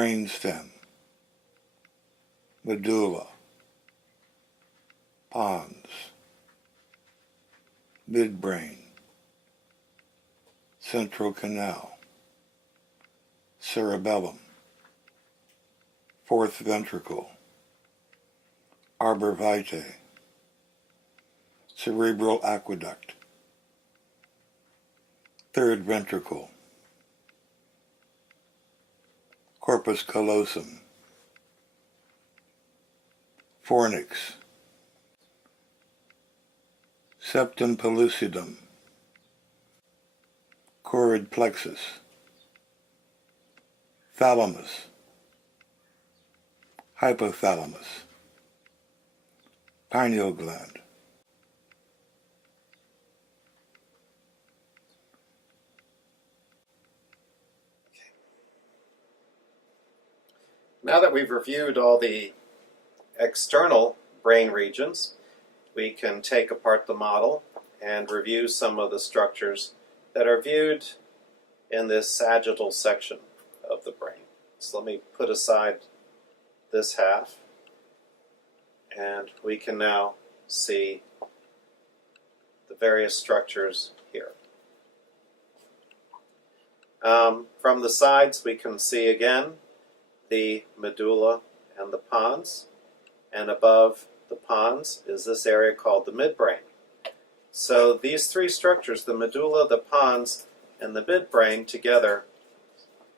brainstem, medulla, pons, midbrain, central canal, cerebellum, fourth ventricle, arbor vitae, cerebral aqueduct, third ventricle, corpus callosum, fornix, septum pellucidum, choroid plexus, thalamus, hypothalamus, pineal gland. Now that we've reviewed all the external brain regions, we can take apart the model and review some of the structures that are viewed in this sagittal section of the brain. So let me put aside this half, and we can now see the various structures here. From the sides, we can see again the medulla and the pons, and above the pons is this area called the midbrain. So these three structures, the medulla, the pons, and the midbrain together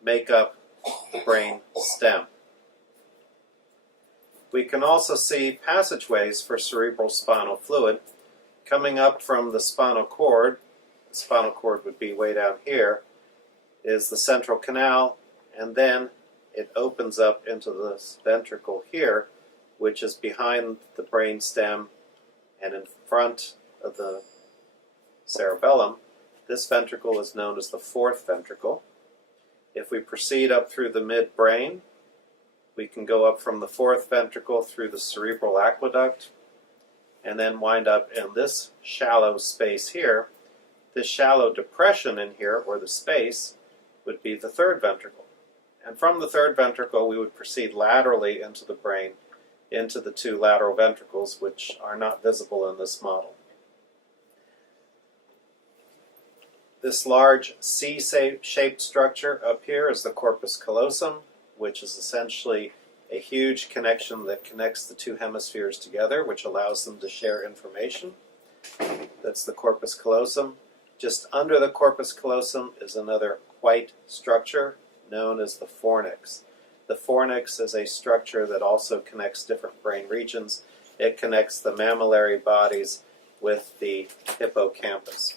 make up the brain stem. We can also see passageways for cerebral spinal fluid coming up from the spinal cord. The spinal cord would be way down here, is the central canal, and then it opens up into this ventricle here, which is behind the brain stem and in front of the cerebellum. This ventricle is known as the fourth ventricle. If we proceed up through the midbrain, we can go up from the fourth ventricle through the cerebral aqueduct and then wind up in this shallow space here. This shallow depression in here, or the space, would be the third ventricle. And from the third ventricle, we would proceed laterally into the brain, into the two lateral ventricles, which are not visible in this model. This large C-shaped structure up here is the corpus callosum, which is essentially a huge connection that connects the two hemispheres together, which allows them to share information. That's the corpus callosum. Just under the corpus callosum is another white structure known as the fornix. The fornix is a structure that also connects different brain regions. It connects the mammillary bodies with the hippocampus.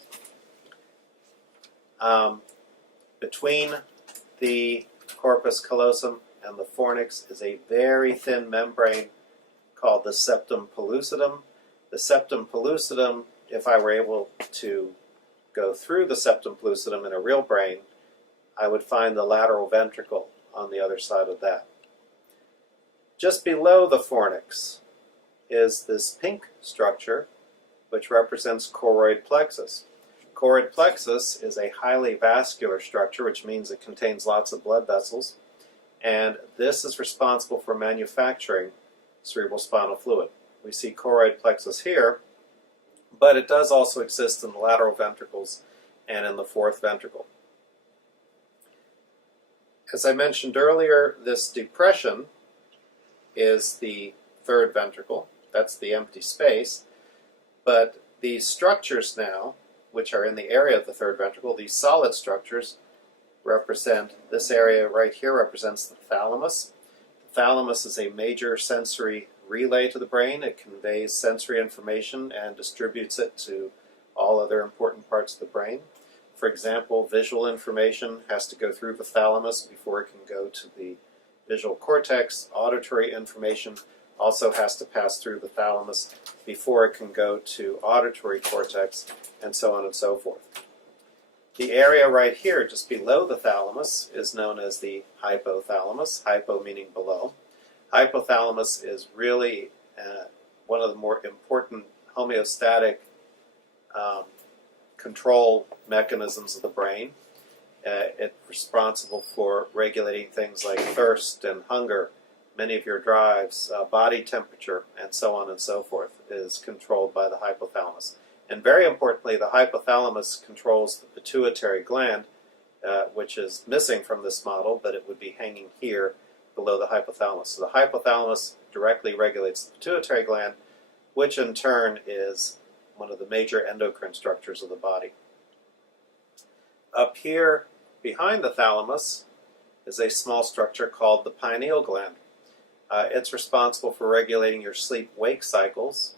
Between the corpus callosum and the fornix is a very thin membrane called the septum pellucidum. The septum pellucidum, if I were able to go through the septum pellucidum in a real brain, I would find the lateral ventricle on the other side of that. Just below the fornix is this pink structure, which represents choroid plexus. Choroid plexus is a highly vascular structure, which means it contains lots of blood vessels, and this is responsible for manufacturing cerebral spinal fluid. We see choroid plexus here, but it does also exist in the lateral ventricles and in the fourth ventricle. As I mentioned earlier, this depression is the third ventricle. That's the empty space. But these structures now, which are in the area of the third ventricle, these solid structures represent, this area right here represents the thalamus. The thalamus is a major sensory relay to the brain. It conveys sensory information and distributes it to all other important parts of the brain. For example, visual information has to go through the thalamus before it can go to the visual cortex. Auditory information also has to pass through the thalamus before it can go to auditory cortex, and so on and so forth. The area right here, just below the thalamus, is known as the hypothalamus, hypo meaning below. Hypothalamus is really one of the more important homeostatic control mechanisms of the brain. It's responsible for regulating things like thirst and hunger. Many of your drives, body temperature, and so on and so forth is controlled by the hypothalamus. And very importantly, the hypothalamus controls the pituitary gland, which is missing from this model, but it would be hanging here below the hypothalamus. So the hypothalamus directly regulates the pituitary gland, which in turn is one of the major endocrine structures of the body. Up here behind the thalamus is a small structure called the pineal gland. It's responsible for regulating your sleep-wake cycles,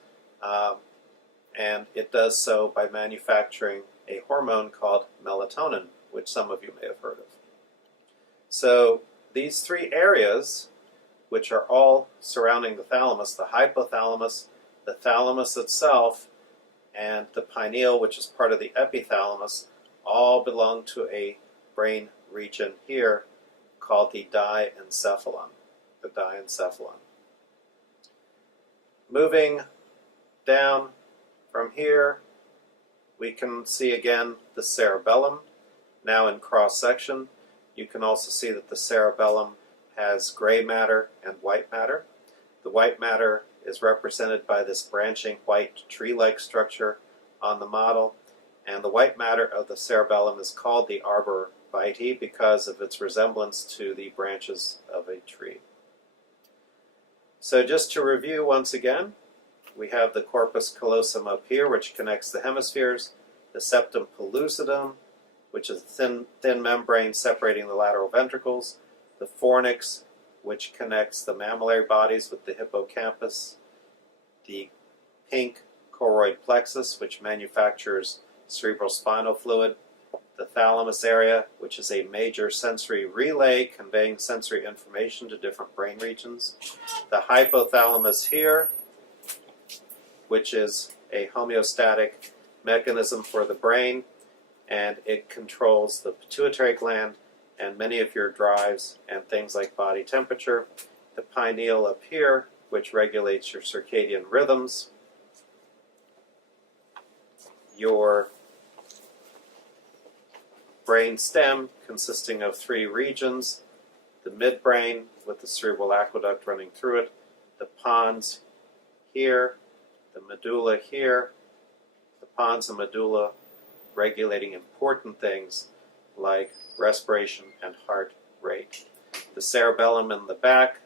and it does so by manufacturing a hormone called melatonin, which some of you may have heard of. So these three areas, which are all surrounding the thalamus, the hypothalamus, the thalamus itself, and the pineal, which is part of the epithalamus, all belong to a brain region here called the diencephalon. The diencephalon. Moving down from here, we can see again the cerebellum, now in cross-section. You can also see that the cerebellum has gray matter and white matter. The white matter is represented by this branching white tree-like structure on the model, and the white matter of the cerebellum is called the arbor vitae because of its resemblance to the branches of a tree. So just to review once again, we have the Corpus Callosum up here, which connects the hemispheres, the Septum Pellucidum, which is a thin membrane separating the lateral ventricles, the Fornix, which connects the mammillary bodies with the hippocampus, the pink choroid plexus, which manufactures cerebral spinal fluid, the thalamus area, which is a major sensory relay conveying sensory information to different brain regions, the hypothalamus here, which is a homeostatic mechanism for the brain, and it controls the pituitary gland and many of your drives and things like body temperature, the pineal up here, which regulates your circadian rhythms, your brain stem consisting of three regions, the midbrain with the cerebral aqueduct running through it, the pons here, the medulla here, the pons and medulla regulating important things like respiration and heart rate. The cerebellum in the back,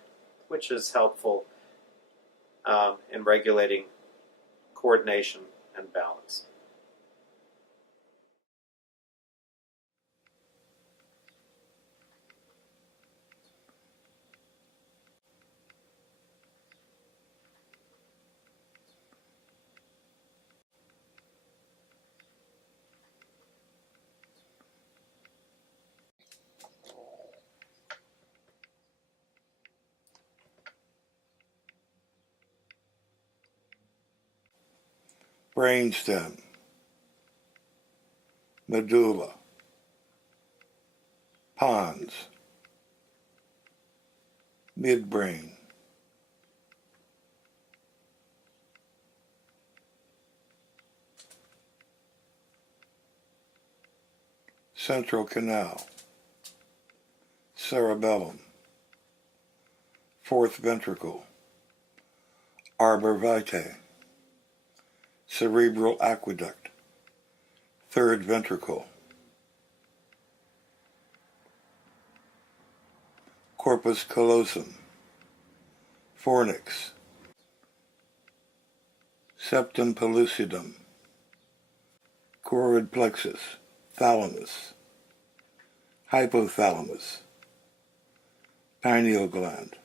which is helpful in regulating coordination and balance. Brainstem, medulla, pons, midbrain, central canal, cerebellum, fourth ventricle, arbor vitae, cerebral aqueduct, third ventricle, corpus callosum, fornix, septum pellucidum, choroid plexus, thalamus, hypothalamus, pineal gland.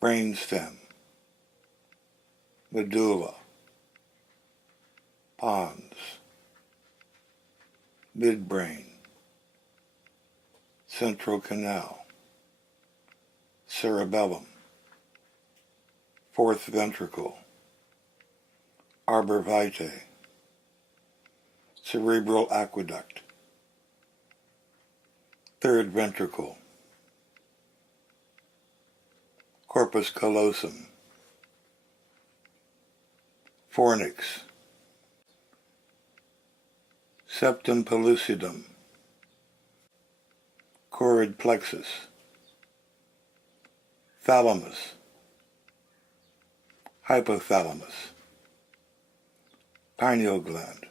Brainstem, medulla, pons, midbrain, central canal, cerebellum, fourth ventricle, arbor vitae, Cerebral aqueduct. Third ventricle. Corpus Callosum. Fornix. Septum Pellucidum. Choroid Plexus. Thalamus. Hypothalamus. Pineal Gland.